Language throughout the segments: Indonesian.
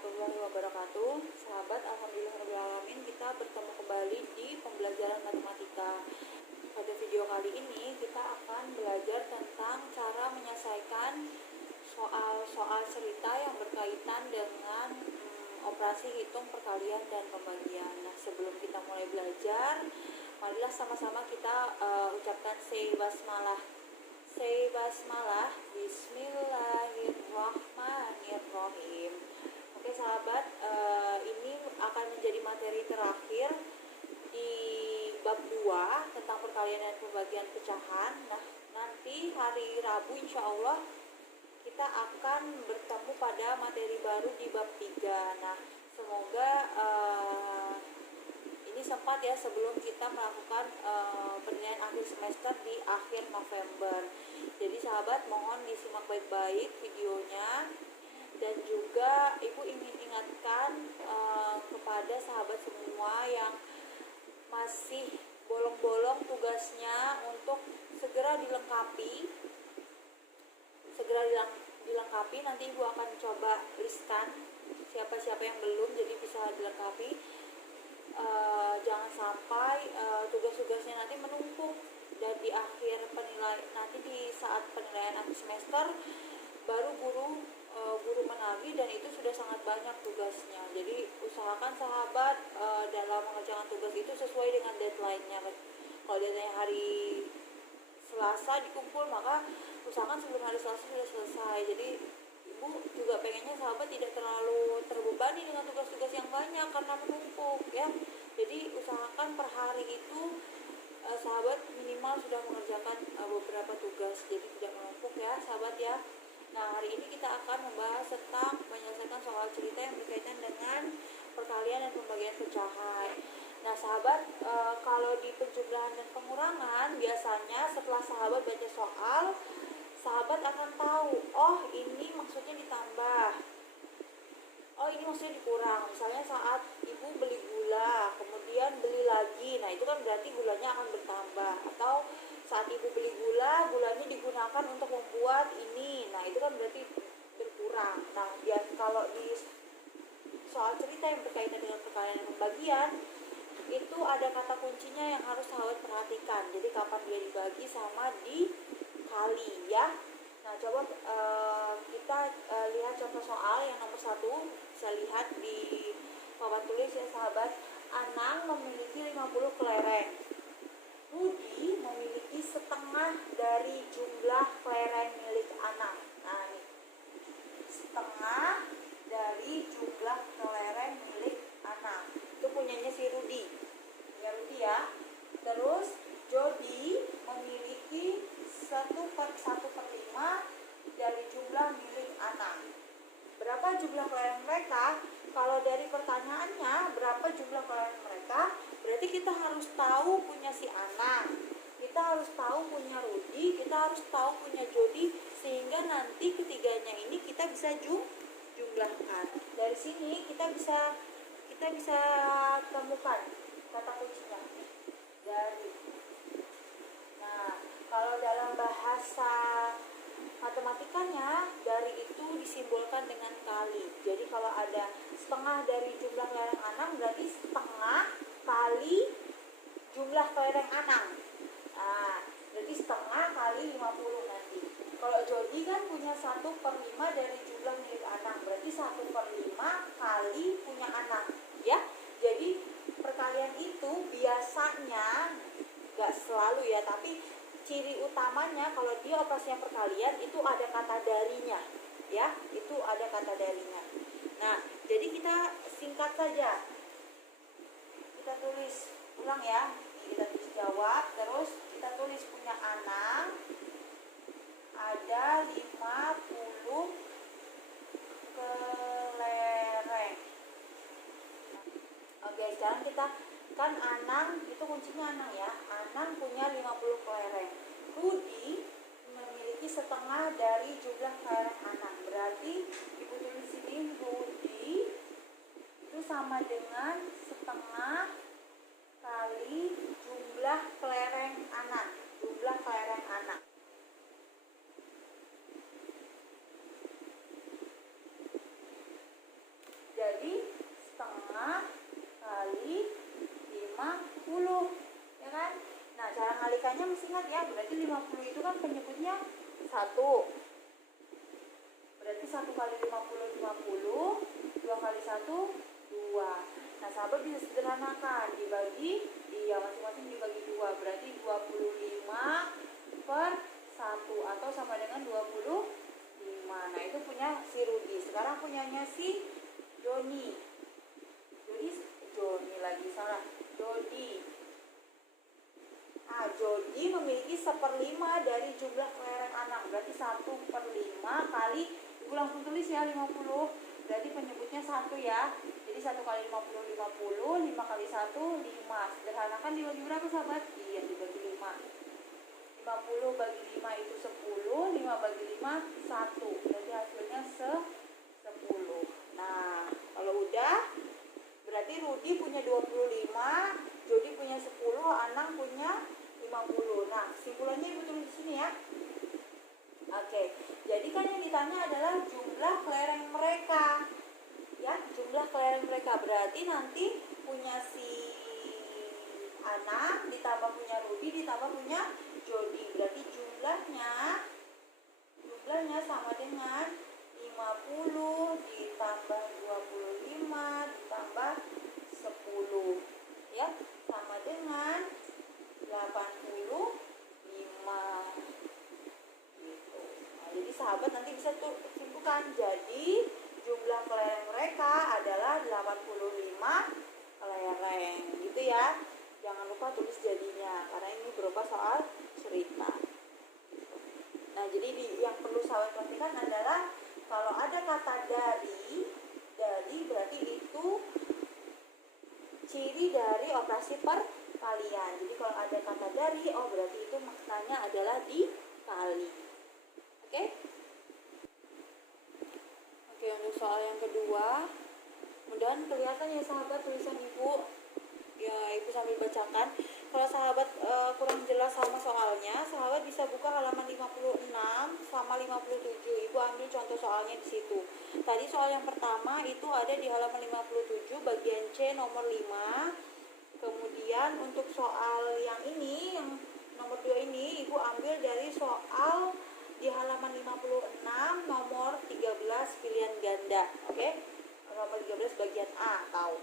warahmatullahi wabarakatuh. Sahabat, alhamdulillahirrahmanirrahim, kita bertemu kembali di pembelajaran matematika. Pada video kali ini kita akan belajar tentang cara menyelesaikan soal-soal cerita yang berkaitan dengan operasi hitung, perkalian, dan pembagian. Nah, sebelum kita mulai belajar, marilah sama-sama kita ucapkan say basmalah. Say basmalah, bismillahirrahmanirrahim. Oke sahabat, ini akan menjadi materi terakhir di bab 2 tentang perkalian dan pembagian pecahan. Nah, nanti hari Rabu insya Allah kita akan bertemu pada materi baru di bab 3. Nah, semoga ini sempat ya sebelum kita melakukan penilaian akhir semester di akhir November. Jadi sahabat, mohon disimak baik-baik videonya, dan juga ibu ingin ingatkan kepada sahabat semua yang masih bolong-bolong tugasnya untuk segera dilengkapi. Nanti ibu akan coba listkan siapa-siapa yang belum, jadi bisa dilengkapi. Jangan sampai tugas-tugasnya nanti menumpuk dan di akhir penilaian, nanti di saat penilaian akhir semester baru guru menagih dan itu sudah sangat banyak tugasnya. Jadi usahakan sahabat dalam mengerjakan tugas itu sesuai dengan deadline-nya. Kalau deadline hari Selasa dikumpul, maka usahakan sebelum hari Selasa sudah selesai. Jadi ibu juga pengennya sahabat tidak terlalu terbebani dengan tugas-tugas yang banyak karena menumpuk ya. Jadi usahakan per hari itu sahabat minimal sudah mengerjakan beberapa tugas, jadi tidak menumpuk ya sahabat ya. Nah, hari ini kita akan membahas tentang menyelesaikan soal cerita yang berkaitan dengan perkalian dan pembagian pecahan. Nah sahabat, kalau di penjumlahan dan pengurangan biasanya setelah sahabat baca soal, sahabat akan tahu, oh ini maksudnya ditambah, oh ini maksudnya dikurang. Misalnya saat ibu beli gula kemudian beli lagi, nah itu kan berarti gulanya akan bertambah. Atau saat ibu beli gula, gulanya digunakan untuk membuat ini, nah itu kan berarti berkurang. Nah biar kalau di soal cerita yang berkaitan dengan perkalian dan pembagian itu ada kata kuncinya yang harus sahabat perhatikan. Jadi kapan dia dibagi sama dikali ya. Nah coba kita lihat contoh soal yang nomor 1. Bisa lihat di papan tulis ya sahabat. Anang memiliki 50 kelereng. Rudi memiliki setengah dari jumlah kelereng milik Anang. Nah ini setengah dari jumlah kelereng milik Anang. Itu punyanya si Rudi. Ya Rudi ya. Terus Jody memiliki 1/5 dari jumlah milik Anang. Berapa jumlah kelereng mereka? Kalau dari pertanyaannya berapa jumlah kelereng mereka, berarti kita harus tahu punya si Anang, kita harus tahu punya Rudi, kita harus tahu punya Jody, sehingga nanti ketiganya ini kita bisa jumlahkan. Dari sini kita bisa temukan kata kuncinya dari. Nah, kalau dalam bahasa matematikanya dari itu disimbolkan dengan kali. Jadi kalau ada setengah dari jumlah kelereng Anang, berarti setengah kali jumlah kelereng Anang. Nah, berarti setengah kali 50 nanti. Kalau Jody kan punya 1/5 dari jumlah milik Anang, berarti 1/5 kali punya Anang ya. Jadi perkalian itu biasanya, gak selalu ya, tapi ciri utamanya kalau dia operasinya perkalian itu ada kata darinya ya, itu ada kata darinya. Nah, jadi kita singkat saja, kita tulis ulang ya. Kita tulis jawab, terus kita tulis punya Anang ada 50 kelereng. Oke, sekarang kita kan Anang itu kuncinya Anang ya. Anang punya 50 kelereng. Rudi memiliki setengah dari jumlah kelereng Anang. Berarti ibu tulis sini Rudi itu sama dengan setengah kali jumlah kelereng Anang. Jumlah kelereng Anang. ya kan? Nah, cara ngalikannya mesti ingat ya, berarti 50 itu kan penyebutnya 1. Berarti 1 kali 50, 50. 2 kali 1, 2. Nah, sahabat bisa sederhanakan, dibagi, masing-masing dibagi 2. Berarti 25 per 1 atau sama dengan 25. Nah, itu punya si Rudi. Sekarang punyanya si Joni. Joni lagi salah. Jodi memiliki 1/5 dari jumlah kelereng anak. Berarti 1/5 kali, ibu langsung tulis ya, 50. Berarti penyebutnya 1 ya. Jadi 1 kali 50, 50. 5 kali 1, 5. Sederhanakan dibagi berapa sahabat? Iya, dibagi 5. 50 bagi 5 itu 10. 5 bagi 5, 1. Berarti hasilnya 10. Nah, kalau udah, berarti Rudi punya 25, Jodi punya 10, Anang punya 50. Nah, kesimpulannya ibu tulis di sini ya. Oke, jadi kan yang ditanya adalah jumlah kelereng mereka. Ya, jumlah kelereng mereka. Berarti nanti punya si Anang ditambah punya Rudi ditambah punya Jodi. Berarti jumlahnya sama dengan 50 ditambah 25 ditambah 10. Ya, sama dengan 85 gitu. Nah, jadi sahabat nanti bisa tuh simpulkan. Jadi jumlah kelereng mereka adalah 85 kelereng gitu ya. Jangan lupa tulis jadinya karena ini berupa soal cerita. Nah, jadi yang perlu sahabat perhatikan adalah kalau ada kata dari berarti itu ciri dari operasi perkalian. Jadi kalau ada kata dari, berarti itu maknanya adalah dikali. Oke? Oke, untuk soal yang kedua, mudah-mudahan kelihatan ya sahabat tulisan ibu. Ya, ibu sambil bacakan. Kalau sahabat kurang jelas sama soalnya, sahabat bisa buka halaman 56 sama 57. Ibu ambil contoh soalnya di situ. Tadi soal yang pertama itu ada di halaman 57 bagian C nomor 5. Kemudian untuk soal yang ini, yang nomor 2 ini, ibu ambil dari soal di halaman 56 nomor 13 pilihan ganda. Oke? Nomor 13 bagian A atau.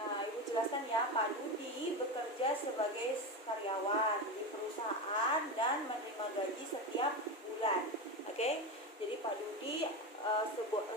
Nah, ibu jelaskan ya, Pak Dudi bekerja sebagai karyawan di perusahaan dan menerima gaji setiap bulan. Oke? Jadi Pak Dudi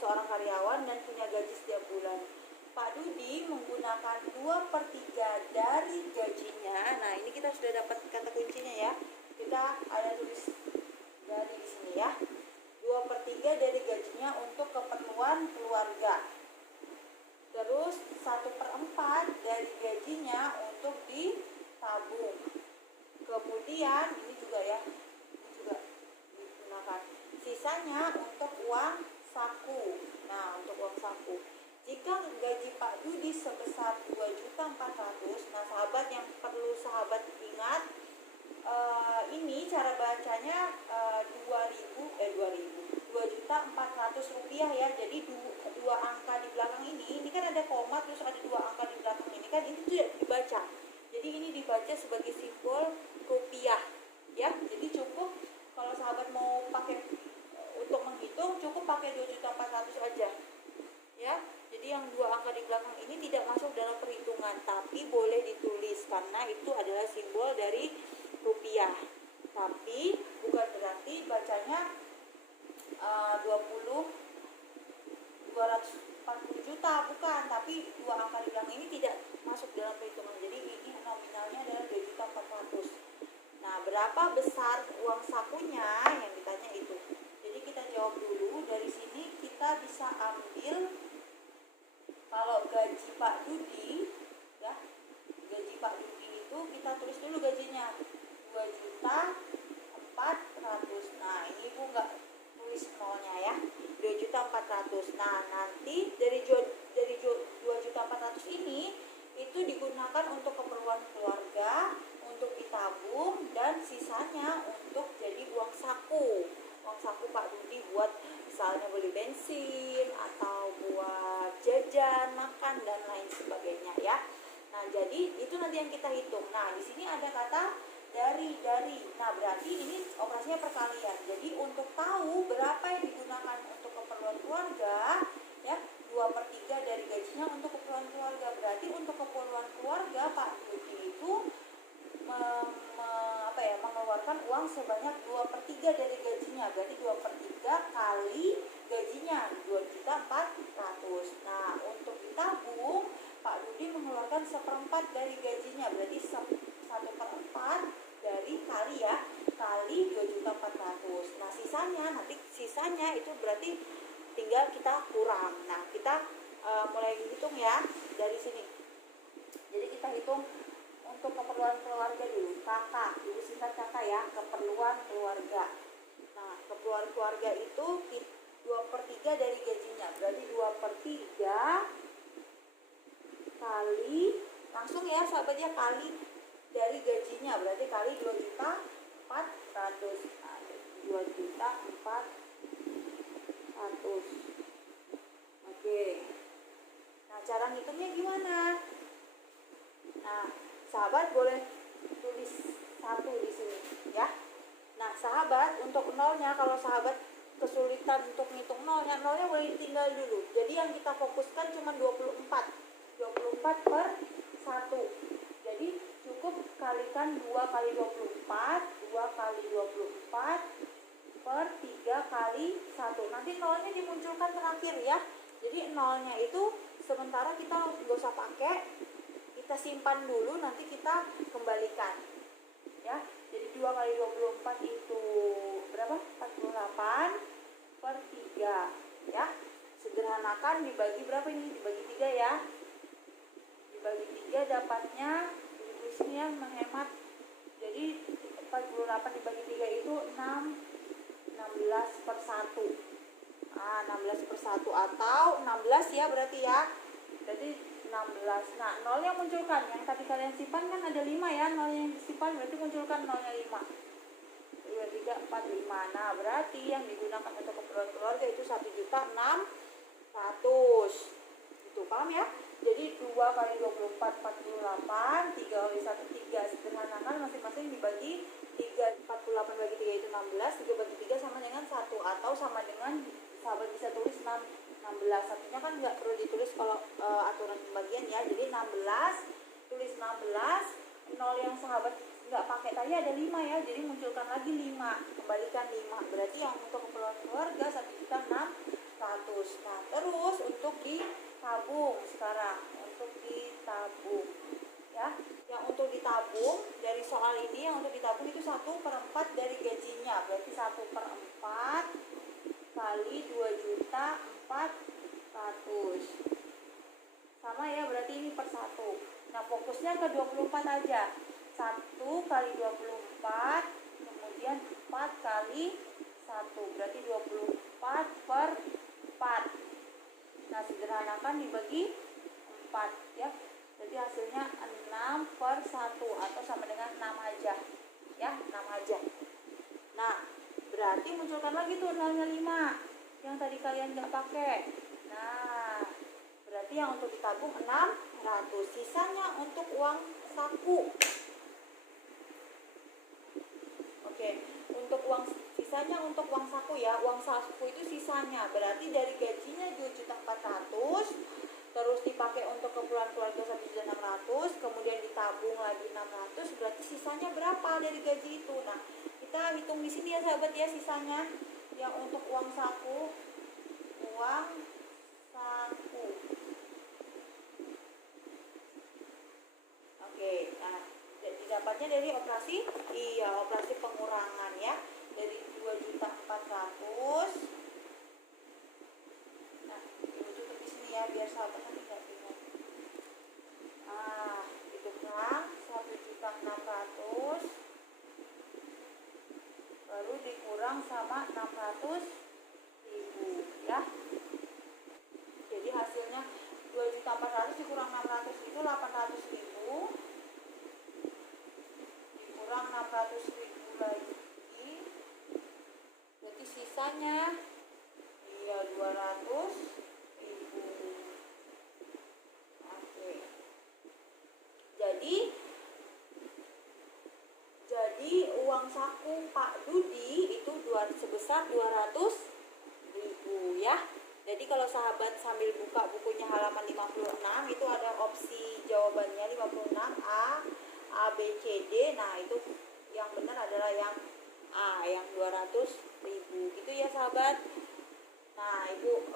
seorang karyawan dan punya gaji setiap bulan. Pak Dudi menggunakan 2/3 dari gajinya. Nah, ini kita sudah dapat kata kuncinya ya. Kita ada tulis dari di sini ya. 2/3 dari gajinya untuk keperluan keluarga. Terus 1/4 dari gajinya untuk ditabung. Kemudian ini juga digunakan. Sisanya untuk uang saku. Nah, untuk uang saku. Jika gaji Pak Dudi sebesar 2.400.000, nah sahabat yang perlu sahabat ingat, ini cara bacanya 2.400.000 ya. Jadi dua angka di belakang ini kan ada koma terus ada 2 angka di belakang ini kan, ini tidak dibaca. Jadi ini dibaca sebagai simbol rupiah ya. Jadi cukup kalau sahabat mau pakai untuk menghitung cukup pakai 2.400.000 aja ya. Jadi yang 2 angka di belakang ini tidak masuk dalam perhitungan, tapi boleh ditulis karena itu adalah simbol dari rupiah. Tapi bukan berarti bacanya 240 juta, bukan, tapi 2 angka di belakang ini tidak masuk dalam perhitungan. Jadi ini nominalnya adalah 2.400.000. Nah, berapa besar uang sakunya yang ditanya itu. Jadi kita jawab dulu. Dari sini kita bisa ambil kalau gaji Pak Dudi ya. Gaji Pak Dudi itu kita tulis dulu gajinya 2.400.000. Nah, ini Ibu enggak tulis nolnya ya. 2.400.000. Nah, nanti dari 2.400.000 ini itu digunakan untuk keperluan keluarga, untuk ditabung, dan sisanya untuk jadi uang saku. Uang saku Pak Dudi buat misalnya beli bensin atau buat jajan, makan dan lain sebagainya ya. jadi itu nanti yang kita hitung. Nah, di sini ada kata dari. Nah, berarti ini operasinya perkalian. Jadi untuk tahu berapa yang digunakan untuk keperluan keluarga, ya 2/3 dari gajinya untuk keperluan keluarga. Berarti untuk keperluan keluarga Pak Budi itu mengeluarkan uang sebanyak 2/3 dari gajinya. Berarti 2/3 kali gajinya 2.400.000. Nah, untuk ditabung Pak Budi mengeluarkan 1/4 dari gajinya. Berarti 1/4 dari kali 2.400.000. Nah, sisanya itu berarti tinggal kita kurang. Nah, kita mulai hitung ya dari sini. Jadi kita hitung untuk keperluan keluarga dulu. Kakak, dulu singkat kakak ya, keperluan keluarga. Nah, keperluan keluarga itu 2/3 dari gajinya. Berarti 2/3 kali, langsung ya sahabat ya, kali dari gajinya. Berarti kali 2.400.000. 2.400.000. Oke. Nah, cara ngitungnya gimana? Nah, sahabat boleh tulis 1 di sini ya. Nah, sahabat untuk nolnya, kalau sahabat kesulitan untuk ngitung nolnya boleh ditinggal dulu. Jadi yang kita fokuskan cuma 24 per 1. Jadi cukup kalikan 2 kali 24 per 3 kali 1. Nanti nolnya dimunculkan terakhir ya. Jadi nolnya itu sementara kita nggak usah pakai, kita simpan dulu, nanti kita kembalikan ya. Jadi 2 kali 24 itu berapa? 48 per 3 ya. Sederhanakan, dibagi berapa ini? Dibagi 3 ya. Dibagi 3 dapatnya, di sini ya, menghemat. Jadi 48 dibagi 3 itu 16 per 1. 16 per 1 atau 16 ya berarti ya. Berarti 16. Nah, nolnya munculkan. Yang tadi kalian simpan kan ada 5 ya. Nolnya yang disimpan berarti munculkan nolnya 5. 2, 3, 4, 5. Nah, berarti yang digunakan untuk keperluan keluarga itu 1.600.000. Itu paham ya? Jadi 2 kali 24 48, 3 kali 1 3. Sederhanakan, masing-masing dibagi 3. 48 bagi 3 itu 16. 3 bagi 3 sama dengan 1 atau sama dengan, sahabat bisa tulis 16. Satunya kan nggak perlu ditulis kalau aturan pembagian ya. Jadi 16, tulis 16. Nol yang sahabat nggak pakai tadi ada 5 ya. Jadi munculkan lagi 5, kembalikan 5. Berarti yang untuk keperluan keluarga 1.600.000. Nah, terus untuk ditabung sekarang, untuk ditabung ya. Yang untuk ditabung dari soal ini, yang untuk ditabung itu 1/4 dari gajinya. Berarti 1/4 kali 2.400.000. Sama ya, berarti ini per 1. Nah, fokusnya ke 24 aja. 1 kali 24, kemudian 4 kali 1. Berarti 24 per 4. Nah, sederhanakan dibagi 4 ya. Jadi hasilnya 6 per 1 atau sama dengan 6 aja. Ya, 6 aja. Nah, berarti munculkan lagi tuh nolnya 5 yang tadi kalian nggak pakai. Nah, berarti yang untuk ditabung 600. Sisanya untuk uang saku. Oke, untuk sisanya untuk uang saku ya. Uang saku itu sisanya. Berarti dari gajinya 2.400.000, terus dipakai untuk keperluan keluarga 1.600.000, kemudian ditabung lagi 600. Berarti sisanya berapa dari gaji itu? Nah, kita hitung di sini ya sahabat ya, sisanya yang untuk uang saku. Oke, nah didapatnya dari operasi pengurangan ya, dari 2.400.000. Nah, dirujuk di sini ya biar sahabat nanti nggak bingung. Itu kan 1.600.000 baru dikurang sama 600.000 ya. Jadi hasilnya 2.400.000 dikurang 600.000 itu 800.000, dikurang 600.000 lagi, berarti sisanya 200.000. jadi uang saku Pak Dudi itu sebesar 200.000 ya. Jadi kalau sahabat sambil buka bukunya halaman 56 itu ada opsi jawabannya 56 A, B, C, D. Nah, itu yang benar adalah yang A, yang 200.000. Gitu ya sahabat. Nah, Ibu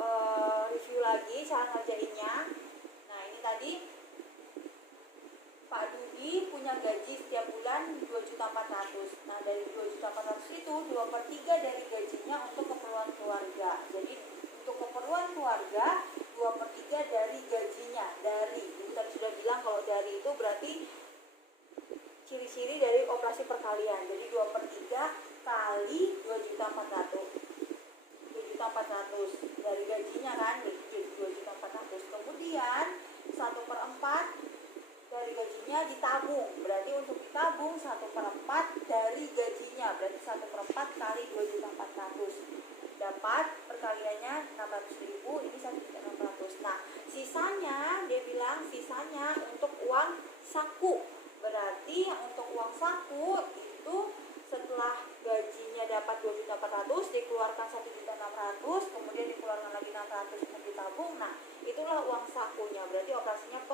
review lagi cara ngerjainnya. Nah, ini tadi Pak Dudi punya gaji setiap bulan 2.400.000. Nah, dari 2.400.000 itu 2/3 dari gajinya untuk keperluan keluarga. Jadi untuk keperluan keluarga 2/3 dari gajinya. Dari, Ibu tadi sudah bilang kalau dari itu berarti ciri-ciri dari operasi perkalian. Jadi 2/3 kali 2.400.000. 2.400.000 dari gajinya kan, jadi 2.400.000. Kemudian 1/4 dari gajinya ditabung, berarti untuk ditabung 1/4 dari gajinya, berarti 1/4 kali 2.400.000. Dapat perkaliannya 600.000, ini 1.600.000. Nah, sisanya dia bilang sisanya untuk uang saku. Berarti untuk uang saku itu setelah gajinya dapat 2.400.000 dikeluarkan 1.600.000, kemudian dikeluarkan lagi 600 untuk ditabung. Nah, itulah uang sakunya. Berarti operasinya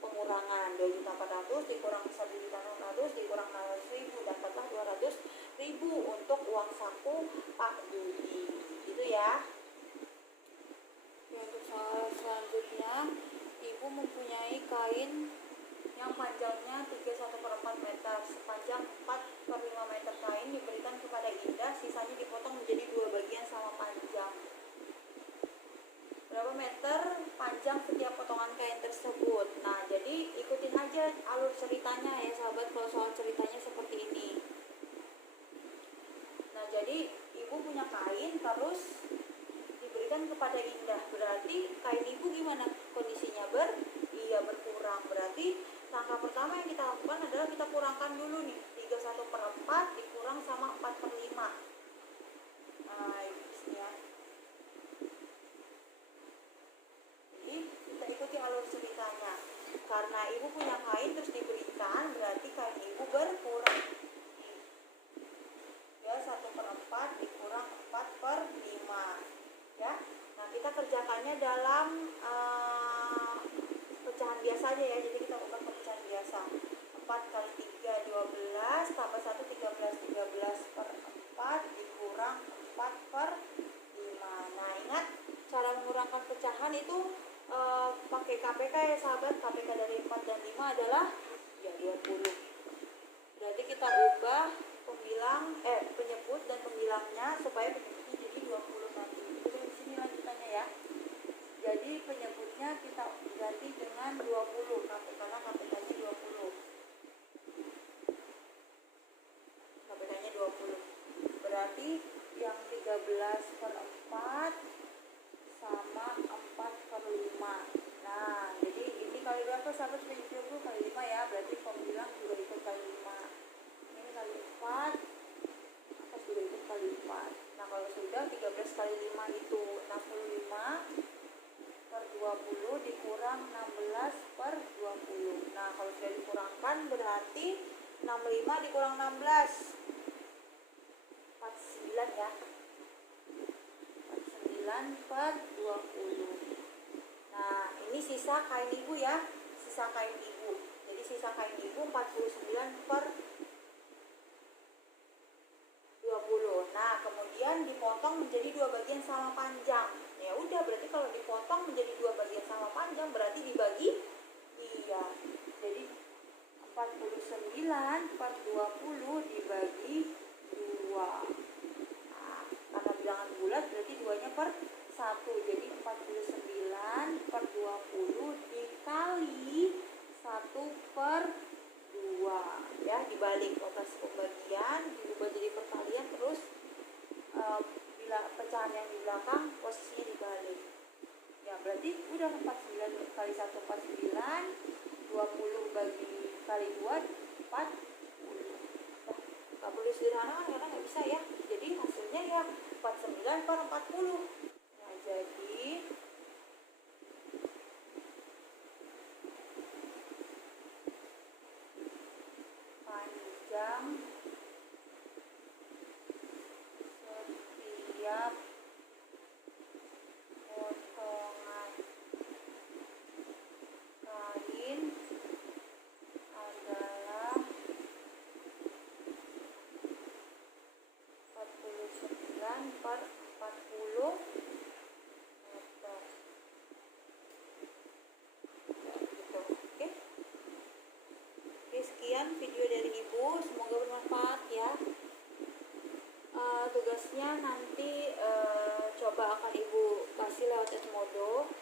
pengurangan 2.400.000 dikurang 1.600.000 dikurang 600.000, dapatlah 200.000 untuk uang saku Pak Dudi. Gitu ya. Untuk soal selanjutnya, Ibu mempunyai kain yang panjangnya 31/4 meter, sepanjang 4/5 meter. Kain diberikan kepada Indah, sisanya dipotong menjadi 2 bagian sama panjang. Berapa meter panjang setiap potongan kain tersebut? Nah, jadi ikutin aja alur ceritanya ya sahabat, kalau soal ceritanya seperti ini. Nah, jadi Ibu punya kain terus diberikan kepada Indah, berarti kain Ibu gimana kondisinya? Berkurang. Berarti langkah pertama yang kita lakukan adalah kita kurangkan dulu nih, 31/4 dikurang sama 4/5. Nah, ini ya. Jadi kita ikuti alur ceritanya. Karena Ibu punya kain terus diberikan, berarti kain Ibu berkurang. Ya, 1/4 dikurang 4/5. Ya. Nah, kita kerjakannya dalam pecahan biasa aja ya. Jadi kita buka pecahan biasa. 4 kali 3 12 tambah 1 13. 13/4 dikurang 4/5. Nah, ingat cara mengurangkan pecahan itu pakai KPK ya sahabat. KPK dari 4 dan 5 adalah ya 20. Berarti kita ubah penyebut dan pembilangnya supaya penyebutnya jadi 20 nanti. Itu di sini lanjutannya ya. Jadi penyebutnya kita ganti dengan 20 karena KPK-nya 20. KPK-nya 20. Berarti yang 13/4 sama 4/5. Nah, jadi ini kali berapa sahabat? 20 kali 5 ya. Berarti pembilang juga ikut kali 5. Ini kali 4. Atas juga ikut kali 4. Nah, kalau sudah 13 kali 5 itu 65/20 dikurang 16/20. Nah, kalau sudah dikurangkan berarti 65 dikurang 16 49 ya. 49/20. Nah, ini sisa kain Ibu ya. Sisa kain Ibu. Jadi sisa kain Ibu 49/20. Nah, kemudian dipotong menjadi 2 bagian sama panjang. Ya udah, berarti kalau dipotong menjadi 2 bagian sama panjang berarti dibagi. Iya. Jadi 49/20 dibagi 2. Nah, karena bilangan bulat berarti 2-nya per 1. Jadi 49/20 dikali 1/2. Ya, dibalik operasi pembagian, diubah jadi perkalian, terus bila pecahan yang di belakang posisinya dibalik. Ya, berarti udah 49 kali 1 49, 20 bagi kali 2 40. Nah, nggak boleh sederhana kan karena nggak bisa ya. Jadi hasilnya ya 49/40. Nah, jadi sekian video dari Ibu, semoga bermanfaat ya. Tugasnya nanti coba akan Ibu kasih lewat Edmodo.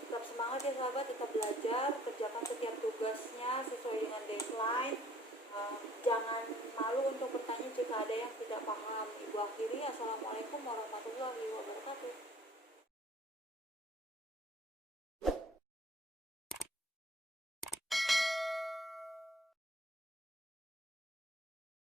Tetap semangat ya sahabat, tetap belajar, kerjakan setiap tugasnya sesuai dengan deadline. Jangan malu untuk bertanya jika ada yang tidak paham. Ibu akhiri, assalamualaikum warahmatullahi wabarakatuh.